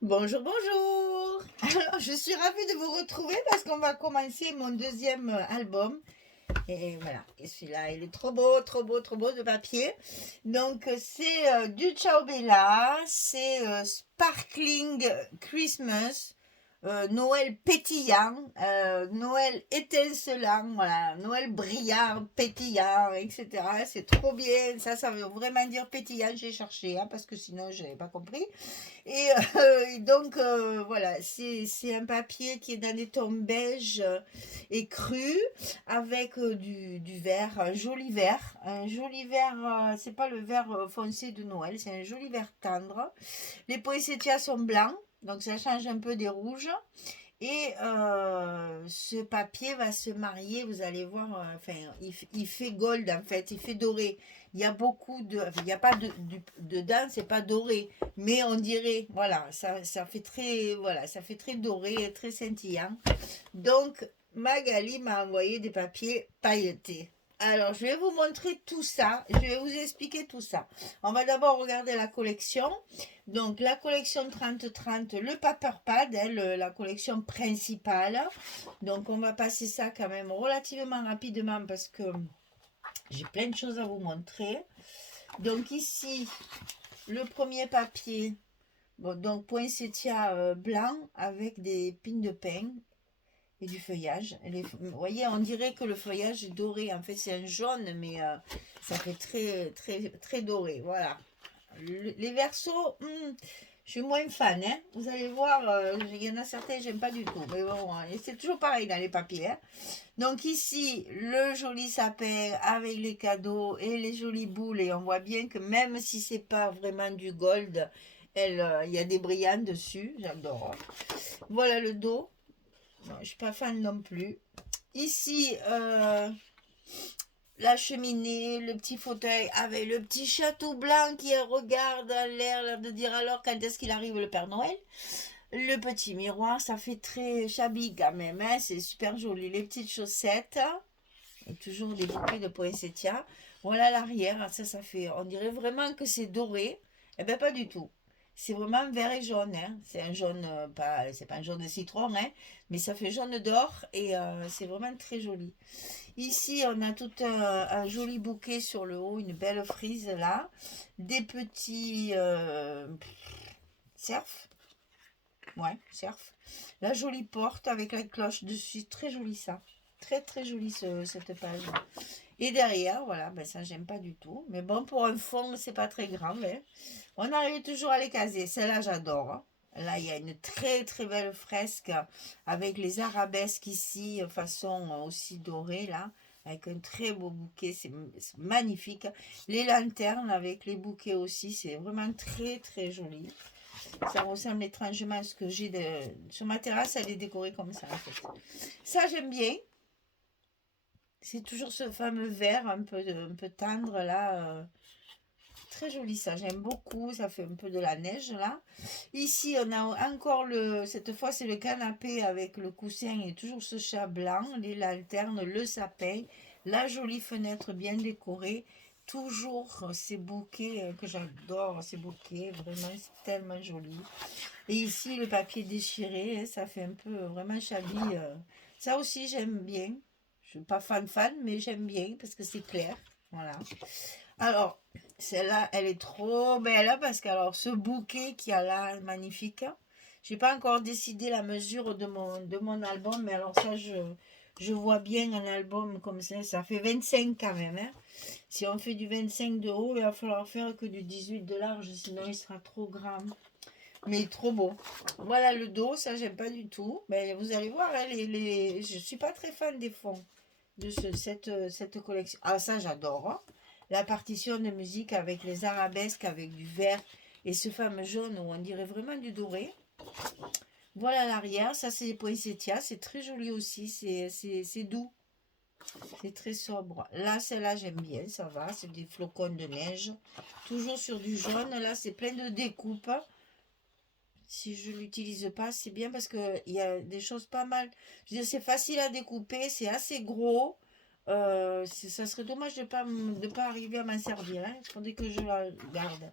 Bonjour, bonjour. Alors, je suis ravie de vous retrouver parce qu'on va commencer mon deuxième album. Et voilà, et celui-là, il est trop beau, trop beau, trop beau de papier. Donc, c'est du Ciao Bella, c'est Sparkling Christmas, Noël pétillant, Noël étincelant, voilà, Noël brillant, pétillant, etc. C'est trop bien, ça veut vraiment dire pétillant, j'ai cherché, hein, parce que sinon, je n'avais pas compris. Et donc, voilà, c'est un papier qui est dans des tons beige et cru, avec du vert, un joli vert, c'est pas le vert foncé de Noël, c'est un joli vert tendre. Les poinsettias sont blancs, donc ça change un peu des rouges. Et ce papier va se marier, vous allez voir, enfin, il fait gold en fait, il fait doré. Il y a beaucoup de, enfin, il n'y a pas dedans, c'est pas doré, mais on dirait, voilà, ça fait très, voilà, ça fait très doré, très scintillant. Donc, Magali m'a envoyé des papiers pailletés. Alors, je vais vous montrer tout ça. Je vais vous expliquer tout ça. On va d'abord regarder la collection. Donc, la collection 30-30, le paper pad, hein, la collection principale. Donc, on va passer ça quand même relativement rapidement parce que j'ai plein de choses à vous montrer. Donc, ici, le premier papier. Bon, donc, poinsettia blanc avec des pins de pain et du feuillage. Vous voyez, on dirait que le feuillage est doré. En fait, c'est un jaune, mais ça fait très, très, très doré. Voilà. Les versos, je suis moins fan. Hein. Vous allez voir, il y en a certains, j'aime pas du tout. Mais bon, c'est toujours pareil dans les papiers. Hein. Donc ici, le joli sapin avec les cadeaux et les jolies boules. Et on voit bien que même si c'est pas vraiment du gold, il y a des brillants dessus. J'adore. Voilà le dos. Non, je ne suis pas fan non plus. Ici, la cheminée, le petit fauteuil avec le petit château blanc qui regarde à l'air de dire alors quand est-ce qu'il arrive le Père Noël. Le petit miroir, ça fait très shabby quand même, hein, c'est super joli. Les petites chaussettes, et toujours des bouquets de poinsettia. Voilà l'arrière, ça fait, on dirait vraiment que c'est doré. Eh bien, pas du tout. C'est vraiment vert et jaune. Hein. C'est un jaune, pas, c'est pas un jaune de citron, hein, mais ça fait jaune d'or et c'est vraiment très joli. Ici, on a tout un joli bouquet sur le haut, une belle frise là. Des petits cerfs. Ouais, cerf. La jolie porte avec la cloche dessus. Très joli ça. Très très jolie cette page. Et derrière, voilà, ben ça j'aime pas du tout. Mais bon, pour un fond, c'est pas très grave. Hein. On arrive toujours à les caser. Celle-là, j'adore. Hein. Là, il y a une très très belle fresque avec les arabesques ici, façon aussi dorée là, avec un très beau bouquet. C'est magnifique. Les lanternes avec les bouquets aussi, c'est vraiment très très joli. Ça ressemble étrangement à ce que j'ai sur ma terrasse. Elle est décorée comme ça en fait. Ça, j'aime bien. C'est toujours ce fameux vert un peu tendre là. Très joli ça, j'aime beaucoup. Ça fait un peu de la neige là. Ici, on a encore cette fois, c'est le canapé avec le coussin et toujours ce chat blanc, les lanternes, le sapin, la jolie fenêtre bien décorée. Toujours ces bouquets que j'adore, ces bouquets, vraiment, c'est tellement joli. Et ici, le papier déchiré, hein, ça fait un peu vraiment shabby. Ça aussi, j'aime bien. Je suis pas fan, mais j'aime bien parce que c'est clair. Voilà. Alors, celle-là, elle est trop belle hein, parce que alors ce bouquet qu'il y a là, magnifique. J'ai pas encore décidé la mesure de mon album, mais alors ça, je vois bien un album comme ça fait 25 quand même. Hein. Si on fait du 25 de haut, il va falloir faire que du 18 de large, sinon il sera trop grand. Mais trop beau. Voilà le dos, ça j'aime pas du tout. Mais vous allez voir, hein, je suis pas très fan des fonds de cette collection. Ah ça j'adore. Hein. La partition de musique avec les arabesques, avec du vert et ce fameux jaune où on dirait vraiment du doré. Voilà l'arrière, ça c'est les poinsettias, c'est très joli aussi, c'est doux, c'est très sobre. Là, celle-là j'aime bien, ça va, c'est des flocons de neige. Toujours sur du jaune, là c'est plein de découpes. Si je l'utilise pas, c'est bien parce que il y a des choses pas mal. Je veux dire, c'est facile à découper, c'est assez gros. Ça serait dommage de pas arriver à m'en servir. Hein. Il faudrait que je la garde.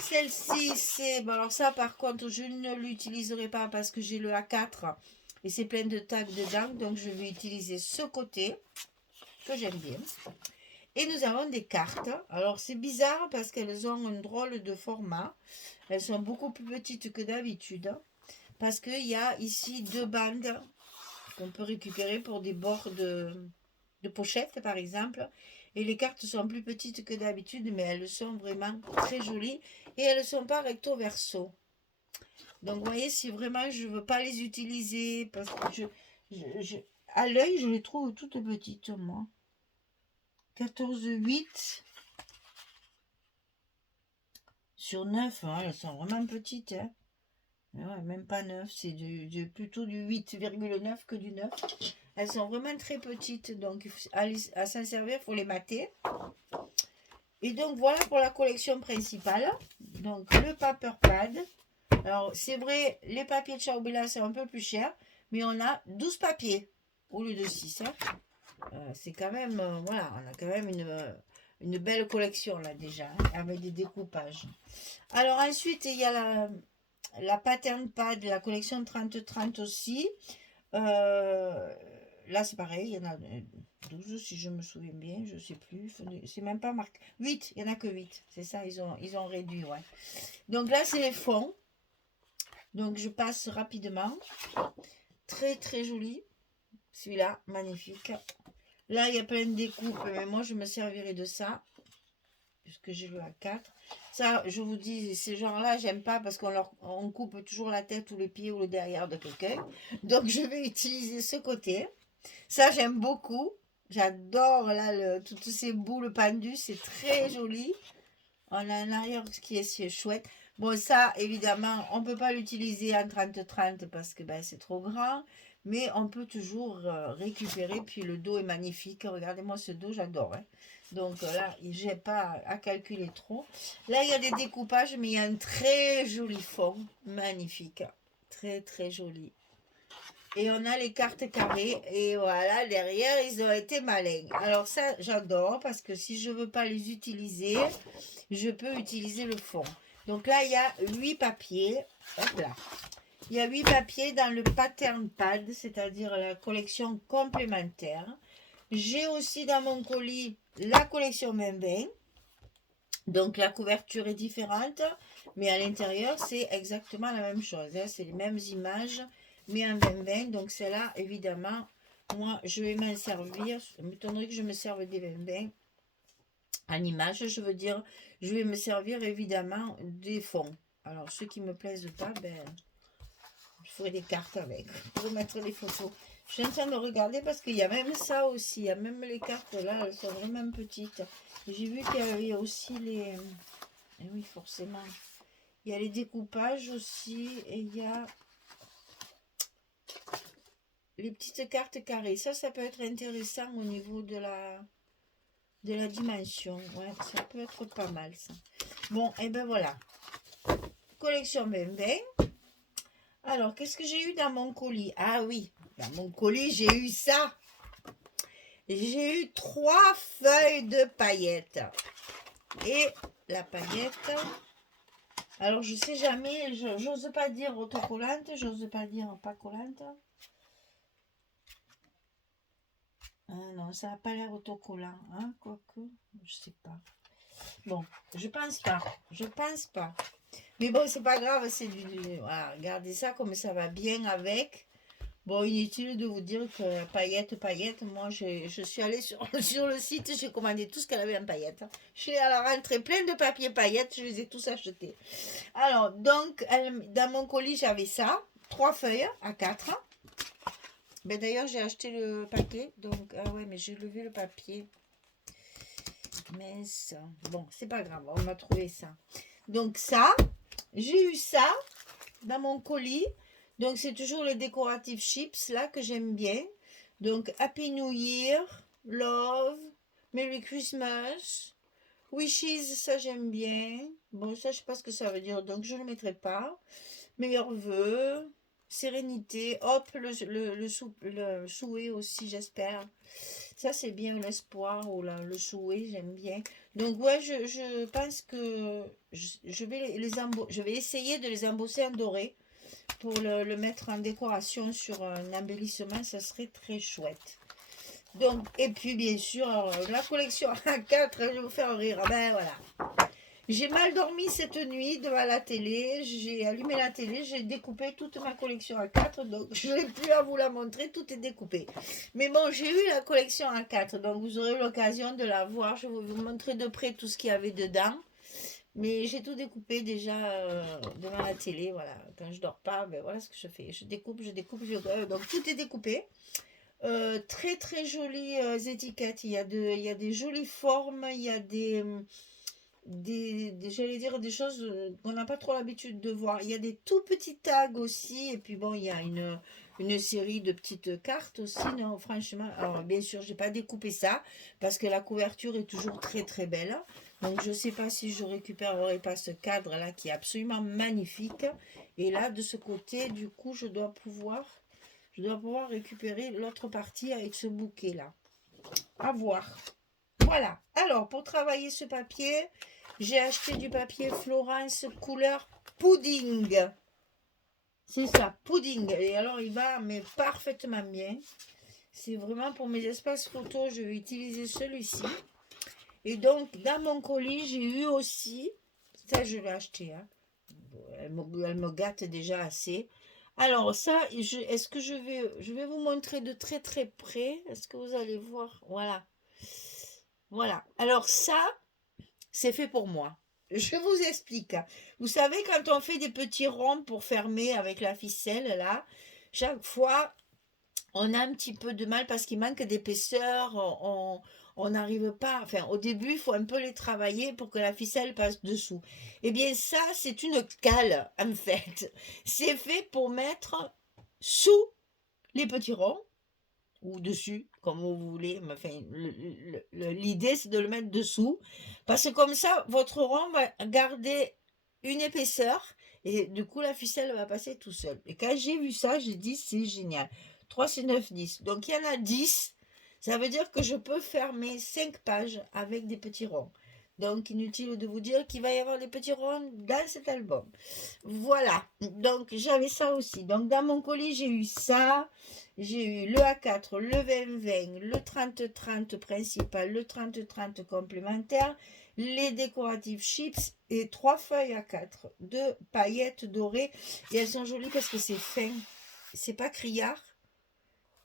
Celle-ci, c'est... Bon, alors ça, par contre, je ne l'utiliserai pas parce que j'ai le A4 et c'est plein de tags dedans. Donc, je vais utiliser ce côté que j'aime bien. Et nous avons des cartes. Alors, c'est bizarre parce qu'elles ont un drôle de format. Elles sont beaucoup plus petites que d'habitude. Parce qu'il y a ici deux bandes qu'on peut récupérer pour des bords de pochette, par exemple. Et les cartes sont plus petites que d'habitude, mais elles sont vraiment très jolies. Et elles ne sont pas recto verso. Donc, vous voyez, si vraiment je ne veux pas les utiliser, parce que à l'œil, je les trouve toutes petites, moi. 14,8 sur 9, hein, elles sont vraiment petites. Hein. Ouais, même pas 9, c'est plutôt du 8,9 que du 9. Elles sont vraiment très petites, donc à s'en servir, il faut les mater. Et donc voilà pour la collection principale. Donc le paper pad. Alors c'est vrai, les papiers de Ciao c'est un peu plus cher, mais on a 12 papiers au lieu de 6. Hein. C'est quand même, voilà, on a quand même une belle collection là déjà, hein, avec des découpages. Alors ensuite, il y a la pattern pad, la collection 30-30 aussi. Là, c'est pareil, il y en a 12 si je me souviens bien, je sais plus. C'est même pas marqué. 8, il n'y en a que 8. C'est ça, ils ont réduit, ouais. Donc là, c'est les fonds. Donc je passe rapidement. Très très joli. Celui-là, magnifique. Là, il y a plein de découpes, mais moi, je me servirai de ça. Puisque j'ai le A4. Ça, je vous dis, ces genres-là, j'aime pas parce on coupe toujours la tête ou les pieds ou le derrière de quelqu'un. Donc, je vais utiliser ce côté. Ça, j'aime beaucoup. J'adore là toutes ces boules pendues. C'est très joli. On a un arrière qui est chouette. Bon, ça, évidemment, on ne peut pas l'utiliser en 30-30 parce que ben, c'est trop grand. Mais on peut toujours récupérer. Puis le dos est magnifique. Regardez-moi ce dos, j'adore. Hein. Donc là, je n'ai pas à calculer trop. Là, il y a des découpages, mais il y a un très joli fond. Magnifique. Très, très joli. Et on a les cartes carrées. Et voilà, derrière, ils ont été malins. Alors ça, j'adore parce que si je ne veux pas les utiliser, je peux utiliser le fond. Donc là, il y a 8 papiers. Hop là. Il y a 8 papiers dans le pattern pad, c'est-à-dire la collection complémentaire. J'ai aussi dans mon colis la collection Membin. Donc la couverture est différente, mais à l'intérieur, c'est exactement la même chose. Hein. C'est les mêmes images, mais en 2020. Donc celle-là, évidemment, moi, je vais m'en servir. Il m'étonnerait que je me serve des 2020 en image. Je veux dire, je vais me servir évidemment des fonds. Alors, ceux qui ne me plaisent pas, ben, je ferai des cartes avec pour mettre les photos. Je suis en train de regarder parce qu'il y a même ça aussi. Il y a même les cartes là, elles sont vraiment petites. J'ai vu qu'il y avait aussi les... Et oui, forcément. Il y a les découpages aussi et il y a les petites cartes carrées. Ça peut être intéressant au niveau de la dimension. Ouais, ça peut être pas mal ça. Bon, et ben voilà. Collection 2020. Alors, qu'est-ce que j'ai eu dans mon colis? Ah oui, dans mon colis, j'ai eu ça. J'ai eu 3 feuilles de paillettes. Et la paillette... Alors, je sais jamais, j'ose pas dire autocollante, j'ose pas dire pas collante. Ah non, ça n'a pas l'air autocollant, hein, quoique, je sais pas. Bon, je pense pas. Mais bon, c'est pas grave, c'est voilà, regardez ça comme ça va bien avec. Bon, inutile de vous dire que paillettes, moi je suis allée sur le site, j'ai commandé tout ce qu'elle avait en paillettes. Je suis à la rentrée plein de papiers paillettes, je les ai tous achetés. Alors, donc, dans mon colis, j'avais ça, 3 feuilles à 4. Ben, d'ailleurs, j'ai acheté le paquet, donc, ah ouais, mais j'ai levé le papier. Mince. Bon, c'est pas grave, on m'a trouvé ça. Donc ça, j'ai eu ça dans mon colis. Donc c'est toujours les décoratifs chips là que j'aime bien. Donc Happy New Year, Love, Merry Christmas, Wishes, ça j'aime bien. Bon, ça je sais pas ce que ça veut dire, donc je ne le mettrai pas. Meilleurs vœux, sérénité, hop, le souhait aussi, j'espère. Ça, c'est bien l'espoir ou le souhait, j'aime bien. Donc ouais, je pense que je vais je vais essayer de les embosser en doré pour le mettre en décoration sur un embellissement, ça serait très chouette. Donc, et puis bien sûr, alors, la collection A4, je vais vous faire rire. Ah ben voilà. J'ai mal dormi cette nuit devant la télé. J'ai allumé la télé, j'ai découpé toute ma collection A4. Donc, je n'ai plus à vous la montrer, tout est découpé. Mais bon, j'ai eu la collection A4, donc vous aurez l'occasion de la voir. Je vais vous montrer de près tout ce qu'il y avait dedans. Mais j'ai tout découpé déjà devant la télé. Voilà, quand je dors pas, ben voilà ce que je fais. Je découpe, donc tout est découpé. Très très jolies étiquettes. Il y a des jolies formes, il y a j'allais dire des choses qu'on n'a pas trop l'habitude de voir. Il y a des tout petits tags aussi, et puis bon, il y a une série de petites cartes aussi, non, franchement. Alors bien sûr, j'ai pas découpé ça, parce que la couverture est toujours très très belle. Donc je sais pas si je récupérerai pas ce cadre là qui est absolument magnifique. Et là, de ce côté, du coup, je dois pouvoir récupérer l'autre partie avec ce bouquet là. À voir. Voilà. Alors, pour travailler ce papier, j'ai acheté du papier Florence couleur pudding. C'est ça, pudding. Et alors, il va mais parfaitement bien. C'est vraiment pour mes espaces photos, je vais utiliser celui-ci. Et donc, dans mon colis, j'ai eu aussi, ça je l'ai acheté, hein. Elle me gâte déjà assez. Alors ça, est-ce que je vais vous montrer de très très près. Est-ce que vous allez voir? Voilà. Voilà. Alors ça, c'est fait pour moi. Je vous explique. Vous savez, quand on fait des petits ronds pour fermer avec la ficelle, là, chaque fois, on a un petit peu de mal parce qu'il manque d'épaisseur. On n'arrive pas. Enfin, au début, il faut un peu les travailler pour que la ficelle passe dessous. Eh bien, ça, c'est une cale, en fait. C'est fait pour mettre sous les petits ronds ou dessus, comme vous voulez. Mais enfin, l'idée, c'est de le mettre dessous. Parce que comme ça, votre rond va garder une épaisseur. Et du coup, la ficelle va passer tout seul. Et quand j'ai vu ça, j'ai dit, c'est génial. 3 c'est 9 10. Donc, il y en a 10. Ça veut dire que je peux fermer 5 pages avec des petits ronds. Donc, inutile de vous dire qu'il va y avoir des petits ronds dans cet album. Voilà. Donc, j'avais ça aussi. Donc, dans mon colis, j'ai eu ça. J'ai eu le A4, le 20-20, le 30-30 principal, le 30-30 complémentaire, les décoratifs chips et 3 feuilles A4 de paillettes dorées. Et elles sont jolies parce que c'est fin. C'est pas criard.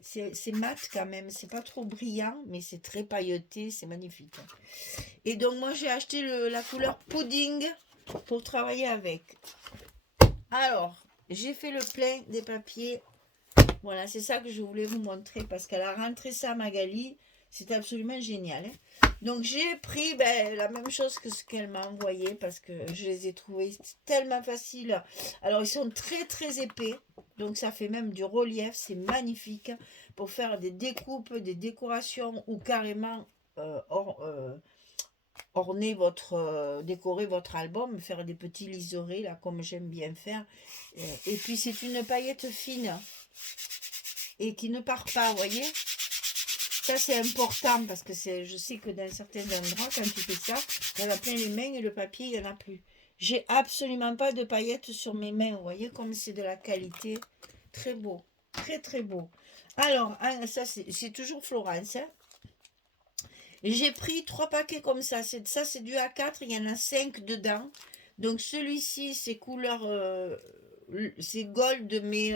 C'est mat quand même. C'est pas trop brillant, mais c'est très pailleté. C'est magnifique. Et donc, moi, j'ai acheté la couleur pudding pour travailler avec. Alors, j'ai fait le plein des papiers. Voilà, c'est ça que je voulais vous montrer parce qu'elle a rentré ça à Magali. C'est absolument génial, hein. Donc j'ai pris la même chose que ce qu'elle m'a envoyé parce que je les ai trouvés tellement faciles. Alors ils sont très très épais, donc ça fait même du relief, c'est magnifique pour faire des découpes, des décorations ou carrément orner décorer votre album, faire des petits liserés là comme j'aime bien faire. Et puis c'est une paillette fine et qui ne part pas, vous voyez. Ça c'est important parce que je sais que dans certains endroits quand tu fais ça, on a plein les mains et le papier il n'y en a plus. J'ai absolument pas de paillettes sur mes mains, vous voyez comme c'est de la qualité. Très beau, très très beau. Alors ça c'est toujours Florence, hein. J'ai pris 3 paquets comme ça. Ça, c'est du A4. Il y en a 5 dedans. Donc, celui-ci, c'est couleur... c'est gold, mais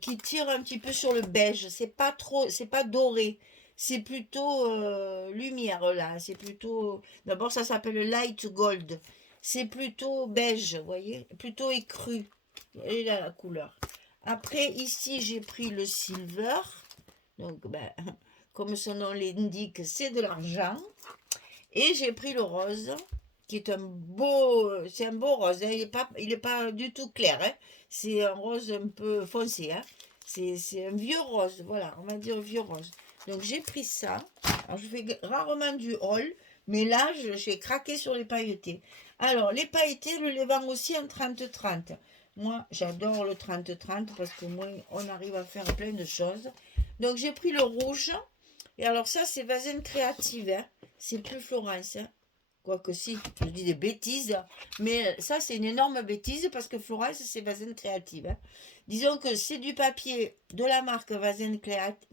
qui tire un petit peu sur le beige. C'est pas trop... C'est pas doré. C'est plutôt lumière, là. C'est plutôt... D'abord, ça s'appelle light gold. C'est plutôt beige, vous voyez. Plutôt écru. Et là, la couleur. Après, ici, j'ai pris le silver. Donc, comme son nom l'indique, c'est de l'argent. Et j'ai pris le rose, qui est c'est un beau rose, hein. Il est pas du tout clair, hein. C'est un rose un peu foncé, hein. C'est un vieux rose, voilà, on va dire vieux rose. Donc j'ai pris ça. Alors je fais rarement du haul, mais là j'ai craqué sur les pailletés. Alors les pailletés, je les vends aussi en 30-30. Moi j'adore le 30-30 parce que moi on arrive à faire plein de choses. Donc j'ai pris le rouge. Et alors ça, c'est Vazen Créative, hein. C'est plus Florence, hein. Quoique si, je dis des bêtises, mais ça c'est une énorme bêtise parce que Florence c'est Vazen Créative, hein. Disons que c'est du papier de la marque Vazen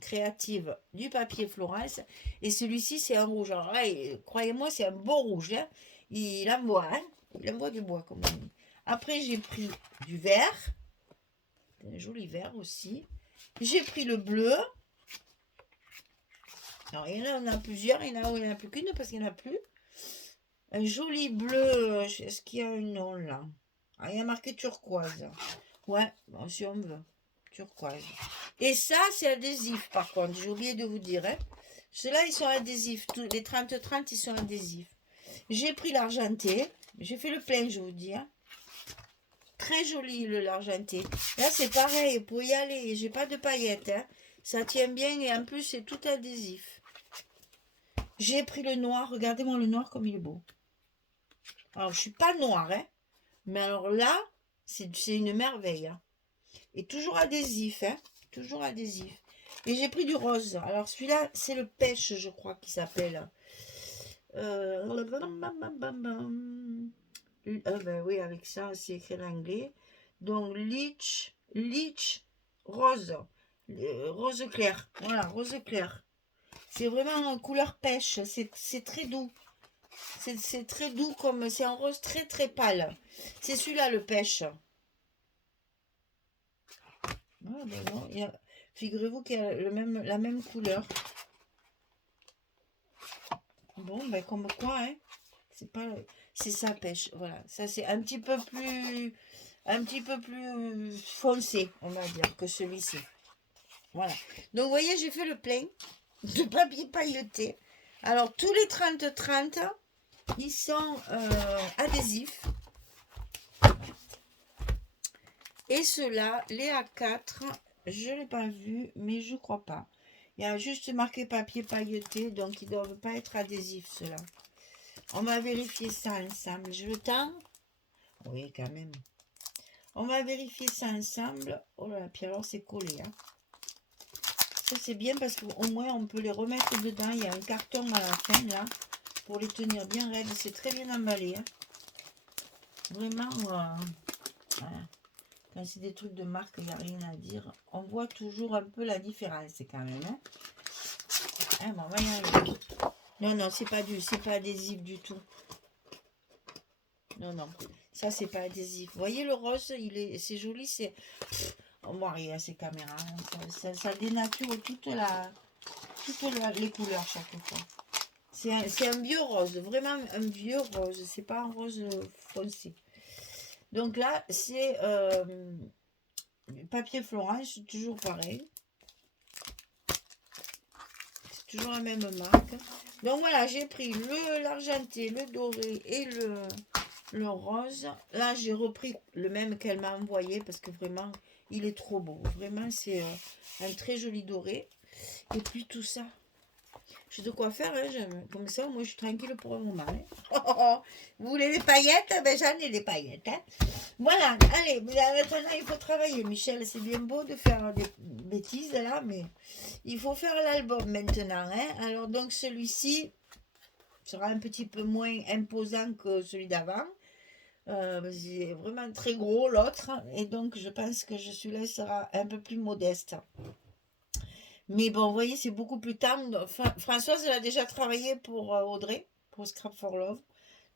Créative, du papier Florence, et celui-ci c'est un rouge. Alors là, croyez-moi, c'est un beau rouge, hein. Il envoie, hein. Il envoie du bois, comme on dit. Après, j'ai pris du vert, un joli vert aussi. J'ai pris le bleu. Alors, il y en a plusieurs, il y en a où il n'y en a plus qu'une parce qu'il n'y en a plus. Un joli bleu, est-ce qu'il y a un nom là? Ah, il y a marqué turquoise. Ouais, bon, si on veut. Turquoise. Et ça, c'est adhésif par contre, j'ai oublié de vous dire. Hein. Ceux-là, ils sont adhésifs. Tous les 30-30, ils sont adhésifs. J'ai pris l'argenté. J'ai fait le plein, je vous dis. Hein. Très joli l'argenté. Là, c'est pareil, pour y aller. J'ai pas de paillettes. Hein. Ça tient bien et en plus, c'est tout adhésif. J'ai pris le noir. Regardez-moi le noir comme il est beau. Alors, je suis pas noire, hein. Mais alors là, c'est une merveille. Hein. Et toujours adhésif, hein. Toujours adhésif. Et j'ai pris du rose. Alors, celui-là, c'est le pêche, je crois, qu'il s'appelle. Ben oui, avec ça, c'est écrit en anglais. Donc, Leech rose. Rose clair. Voilà, rose clair. C'est vraiment en couleur pêche. C'est très doux. C'est très doux, comme c'est un rose très très pâle. C'est celui-là le pêche. Ah, ben non, figurez-vous qu'il y a la même couleur. Bon, ben comme quoi, hein. C'est ça pêche. Voilà, ça c'est un petit peu plus foncé, on va dire, que celui-ci. Voilà. Donc, vous voyez, j'ai fait le plein de papier pailleté. Alors, tous les 30-30, ils sont adhésifs. Et ceux-là, les A4, je ne l'ai pas vu, mais je crois pas. Il y a juste marqué papier pailleté, donc ils ne doivent pas être adhésifs, ceux-là. On va vérifier ça ensemble. Je le tends. Oui, quand même. On va vérifier ça ensemble. Oh là là, puis alors c'est collé. Hein. Ça, c'est bien parce qu'au moins, on peut les remettre dedans. Il y a un carton à la fin, là, pour les tenir bien raides. C'est très bien emballé. Hein. Vraiment, voilà. Quand c'est des trucs de marque, il n'y a rien à dire. On voit toujours un peu la différence, quand même. Hein. Hein, bon, on va y arriver. Non, non, c'est pas adhésif du tout. Non, non. Ça, c'est pas adhésif. Vous voyez le rose, c'est joli, c'est... On voit rien à ces caméras. Hein. Ça dénature toutes les couleurs chaque fois. C'est un vieux rose, vraiment un vieux rose. C'est pas un rose foncé. Donc là, c'est papier Florence, c'est toujours pareil. C'est toujours la même marque. Donc voilà, j'ai pris l'argenté, le doré et le rose. Là, j'ai repris le même qu'elle m'a envoyé parce que vraiment, il est trop beau. Vraiment, c'est un très joli doré. Et puis tout ça. J'ai de quoi faire, hein, comme ça, moi je suis tranquille pour un moment. Hein. Vous voulez des paillettes? Ben j'en ai des paillettes. Hein. Voilà, allez, maintenant il faut travailler. Michel, c'est bien beau de faire des bêtises là, mais il faut faire l'album maintenant. Hein. Alors donc celui-ci sera un petit peu moins imposant que celui d'avant. C'est vraiment très gros l'autre. Et donc je pense que celui-là sera un peu plus modeste. Mais bon, vous voyez, c'est beaucoup plus tendre. Françoise, elle a déjà travaillé pour Audrey, pour Scrap for Love.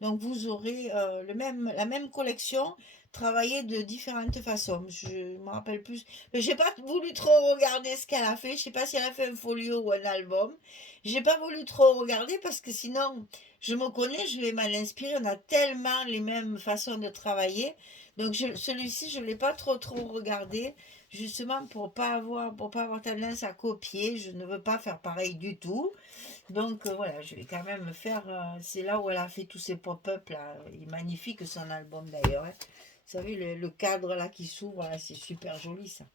Donc, vous aurez la même collection, travaillée de différentes façons. Je ne me rappelle plus. Je n'ai pas voulu trop regarder ce qu'elle a fait. Je ne sais pas si elle a fait un folio ou un album. Je n'ai pas voulu trop regarder parce que sinon, je me connais, je vais mal inspirer. On a tellement les mêmes façons de travailler. Donc, celui-ci, je ne l'ai pas trop regardé. Justement, pour pas avoir tendance à copier, je ne veux pas faire pareil du tout. Donc voilà, je vais quand même faire. C'est là où elle a fait tous ces pop-up là. Il est magnifique son album d'ailleurs. Hein. Vous savez, le cadre là qui s'ouvre, c'est super joli ça.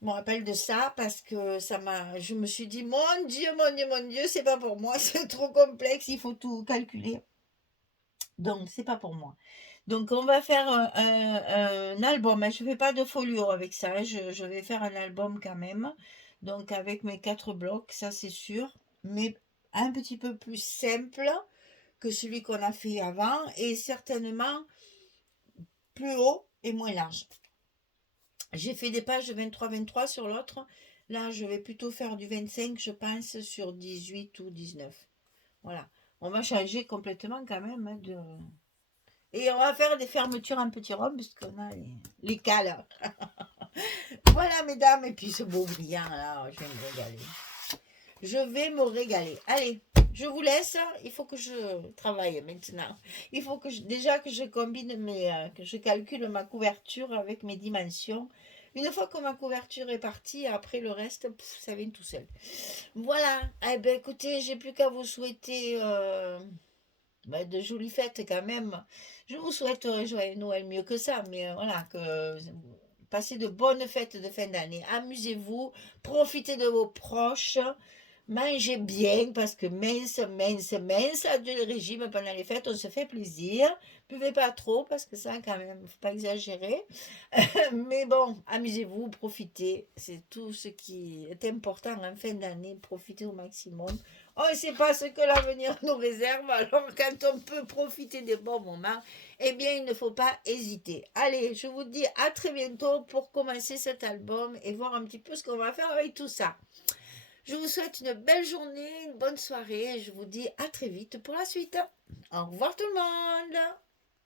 Je me rappelle de ça parce que je me suis dit, mon Dieu, c'est pas pour moi, c'est trop complexe, il faut tout calculer. Donc, c'est pas pour moi. Donc, on va faire un album. Je ne fais pas de folio avec ça. Je vais faire un album quand même. Donc avec mes 4 blocs, ça c'est sûr, mais un petit peu plus simple que celui qu'on a fait avant et certainement plus haut et moins large. J'ai fait des pages de 23 sur l'autre. Là, je vais plutôt faire du 25, je pense, sur 18 ou 19. Voilà. On va changer complètement quand même, hein, de... Et on va faire des fermetures en petit rond puisqu'on a les cales. Voilà, mesdames. Et puis ce beau brillant là, je vais me régaler. Je vais me régaler. Allez, je vous laisse. Il faut que je travaille maintenant. Il faut que déjà que je combine que je calcule ma couverture avec mes dimensions. Une fois que ma couverture est partie, après le reste, ça vient tout seul. Voilà. Eh ben, écoutez, j'ai plus qu'à vous souhaiter de jolies fêtes quand même. Je vous souhaite un joyeux Noël mieux que ça, mais voilà, que passez de bonnes fêtes de fin d'année. Amusez-vous, profitez de vos proches. Mangez bien parce que mince, mince, mince, adieu le régime pendant les fêtes, on se fait plaisir. Buvez pas trop parce que ça quand même, faut pas exagérer. Mais bon, amusez-vous, profitez. C'est tout ce qui est important en fin d'année. Profitez au maximum. On ne sait pas ce que l'avenir nous réserve. Alors quand on peut profiter des bons moments, eh bien il ne faut pas hésiter. Allez, je vous dis à très bientôt pour commencer cet album et voir un petit peu ce qu'on va faire avec tout ça. Je vous souhaite une belle journée, une bonne soirée et je vous dis à très vite pour la suite. Au revoir tout le monde.